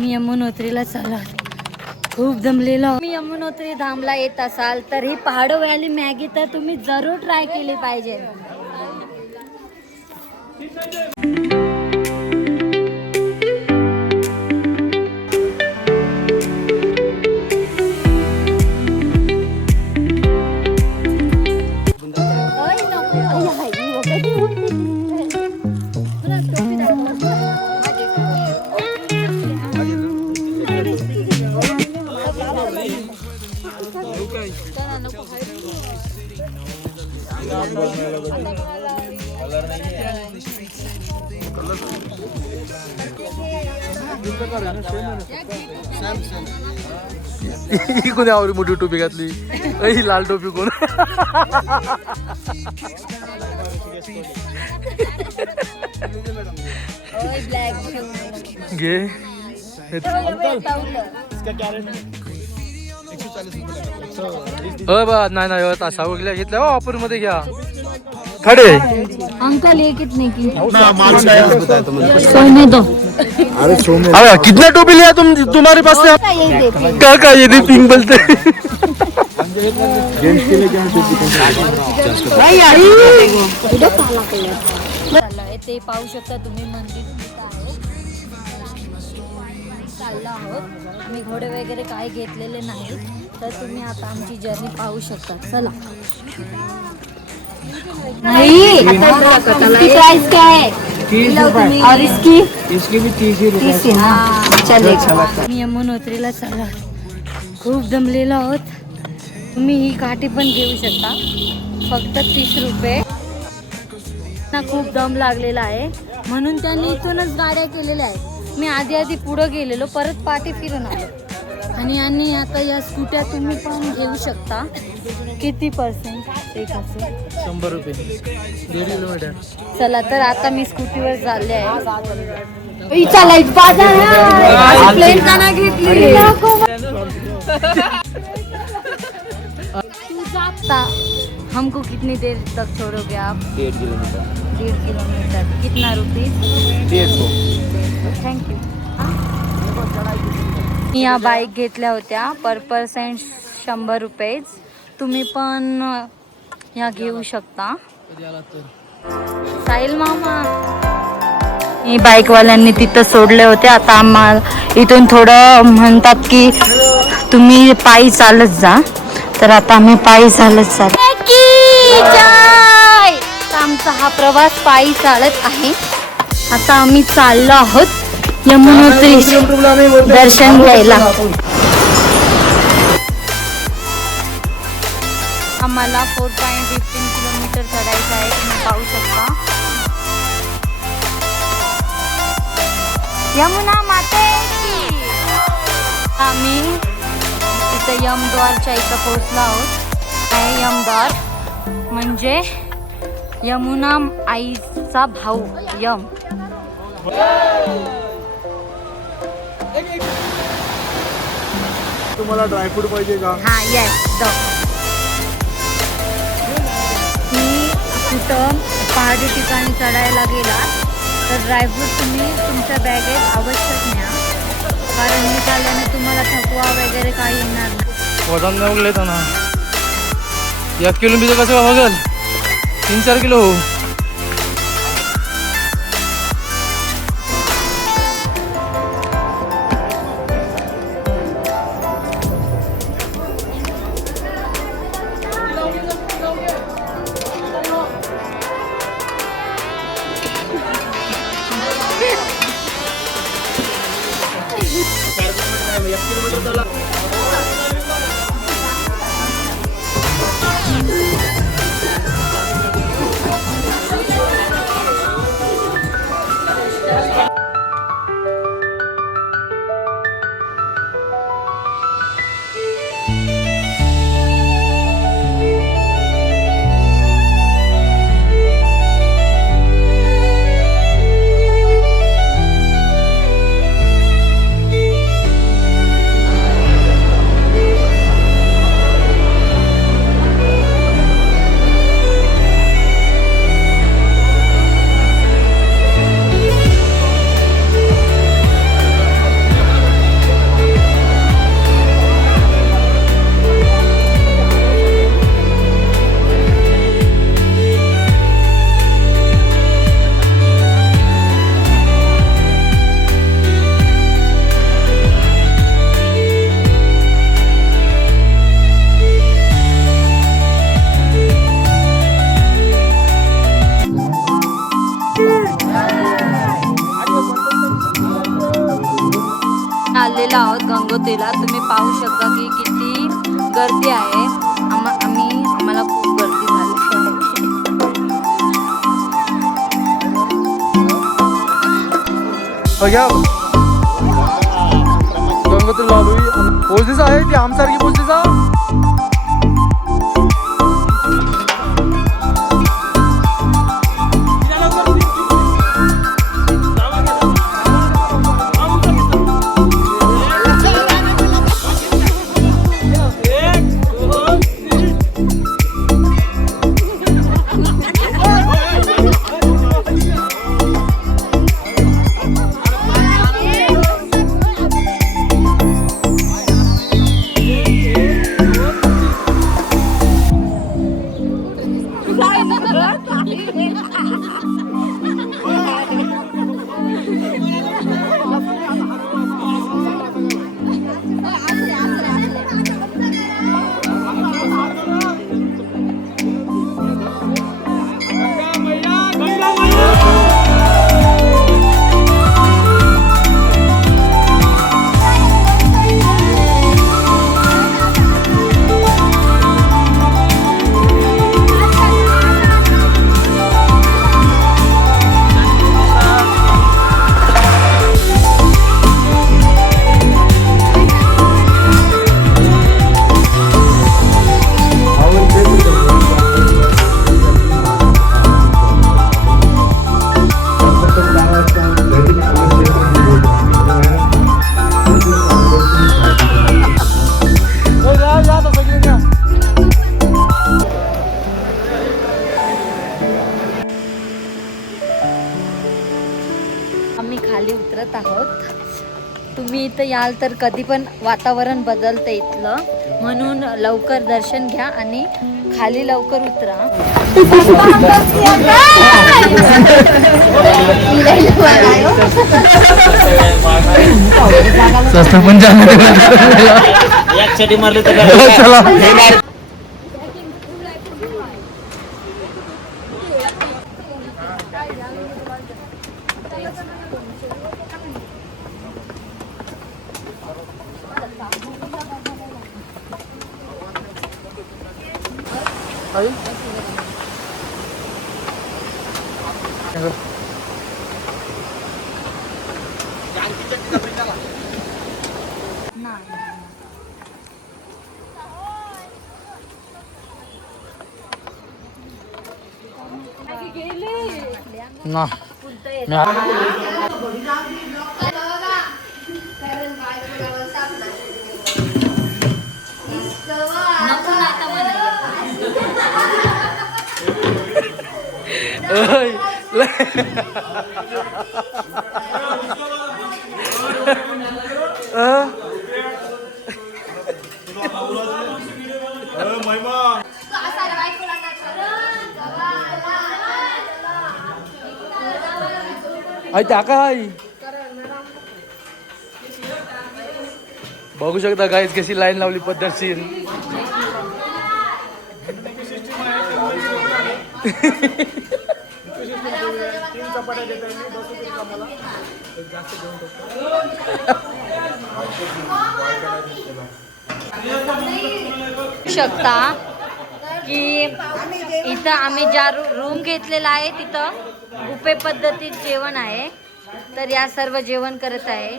मी यमुनोत्रीला चालत खूप दमलेलो. मी यमुनोत्री धामला येत असाल तर ही पहाडो व्हॅली मॅगी तर तुम्ही जरूर ट्राय केली पाहिजे. कोणी आवडी मोठी टोपी घातली. ही लाल टोपी कोण? घे नाही नाही तासा वगैरे घेतल्या ऑफर मध्ये घ्या. खडे अंकल ये कितने की? अरे कितना टोपी लिया तुम्हारे पास से? क्या ये दी पिंक बोलते. ते पाहू शकता तुम्ही मंदिर चाललो आहोत. आम्ही घोडे वगैरे काही घेतलेले नाही तर तुम्ही आता आमची जर्नी पाहू शकता. चला. नहीं प्राइस क्या है? 30 रुपए और इसकी भी 30 ही. हाँ चलेगा. मी यमुनोत्रीला चालत खूप दमलेलो आहोत. तुम्ही ही काठी पण घेऊ शकता फक्त 30 रुपये. ना खूप दम लागलेला आहे म्हणून त्यांनी इथूनच गाड्या केलेल्या आहेत. मी आधी पुढं गेलेलो परत पाठी फिरून आलो. आणि आता या स्कूट्या तुम्ही पण घेऊ शकता. किती % एक असेल? 100 रुपये 1.5 किलोमीटर. चला तर आता मी स्कूटीवर चालले आहे. प्लेन का ना घेतली. हमको कितनी देर तक छोड़ोगे आप? 1.5 किलोमीटर. 1.5 किलोमीटर. कितना रुपीज? 150. थँक्यू. मी या बाईक घेतल्या होत्या पर पर्सन 100 रुपये. तुम्ही पण ह्या घेऊ शकता. साहिल मामा ही बाईकवाल्यांनी तिथं सोडले होते. आता आम्हाला इथून थोडं म्हणतात की तुम्ही पायी चालत जा तर आता आम्ही पायी चालत चालू. आमचा हा प्रवास पायी चालत आहे. आता आम्ही चाललो आहोत यमुनोत्री दर्शन घ्यायला. आम्हाला 4.15 किलोमीटर चढायचं आहे. तुम्ही पाहू शकता. यमुना माते की. आम्ही इथं यमद्वारच्या इथं पोहोचलो आहोत. आहे यमद्वार म्हणजे यमुना आईचा भाऊ यम. तुम्हाला ड्रायफ्रूट पाहिजे का? हा येस. कुठं पहाडी ठिकाणी चढायला गेला तर ड्रायफ्रूट तुम्ही तुमच्या बॅगेत आवश्यक न्या कारण निघाल्याने तुम्हाला थकवा वगैरे काही येणार नाही. वजन नाही उगले तर ना 1 किलोमीटर कसं बघेल 3-4 किलो. चाललेलो आहोत गंगोत्रीला. तुम्ही पाहू शकता की किती गर्दी आहे. आम्हाला खूप गर्दी झाली. गंगोत्रीला आलोय. पोझिस आहे ती आमसारखी पोझिस आहे. आम्ही खाली उतरत आहोत. तुम्ही इथं याल तर कधी पण वातावरण बदलतं इथलं, म्हणून लवकर दर्शन घ्या आणि खाली लवकर उतरा. ना आई त्या काय बघू शकता गाईज कशी लाईन लावली पद्धतशीर. शकता की इथं आम्ही ज्या रूम घेतलेला आहे तिथं बुफे पद्धतीत जेवण आहे. तर या सर्व जेवण करत आहे.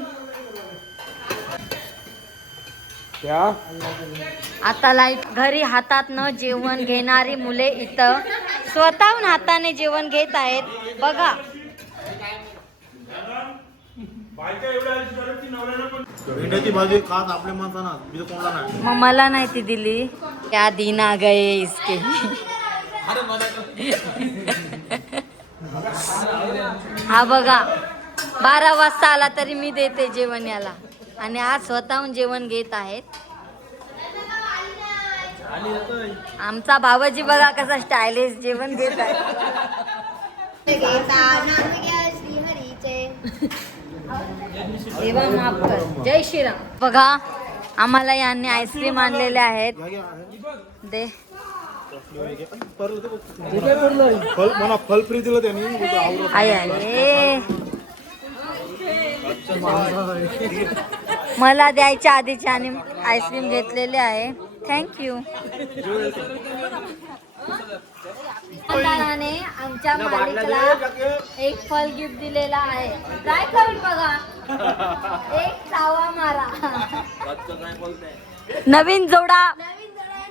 आता लाईट घरी हातात न जेवण घेणारी मुले इथं स्वतःहून हाताने जेवण घेत आहेत. बघा भेंड्याची भाजी खात आपल्या माणसांना मी कोणाला नाही. मग मला नाही ती दिली. क्या दिन आ गए इसके. हा बघा 12 वाजता आला तरी मी देते जेवण याला. आणि आज स्वतःहून जेवण घेत आहेत. आमचा भावाजी बघा कसा स्टायलिश जेवण घेत आहे. देवा माफ कर. जय श्रीराम. बघा आम्हाला यांनी आईस्क्रीम आणलेले आहेत. दे फल फ्री दिलं त्यांनी. आहे मला द्यायच्या आधीचे आणि आईस्क्रीम घेतलेले आहे. थँक्यू. मंडळाने आमच्या मालिकला एक फल गिफ्ट दिलेला आहे. ट्राय करून बघा. एक चावा मारा. नवीन जोडा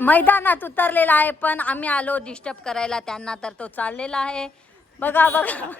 मैदानात उतरलेला आहे, पण आम्ही आलो डिस्टर्ब करायला त्यांना, तर तो चाललेला आहे. बघा बघा.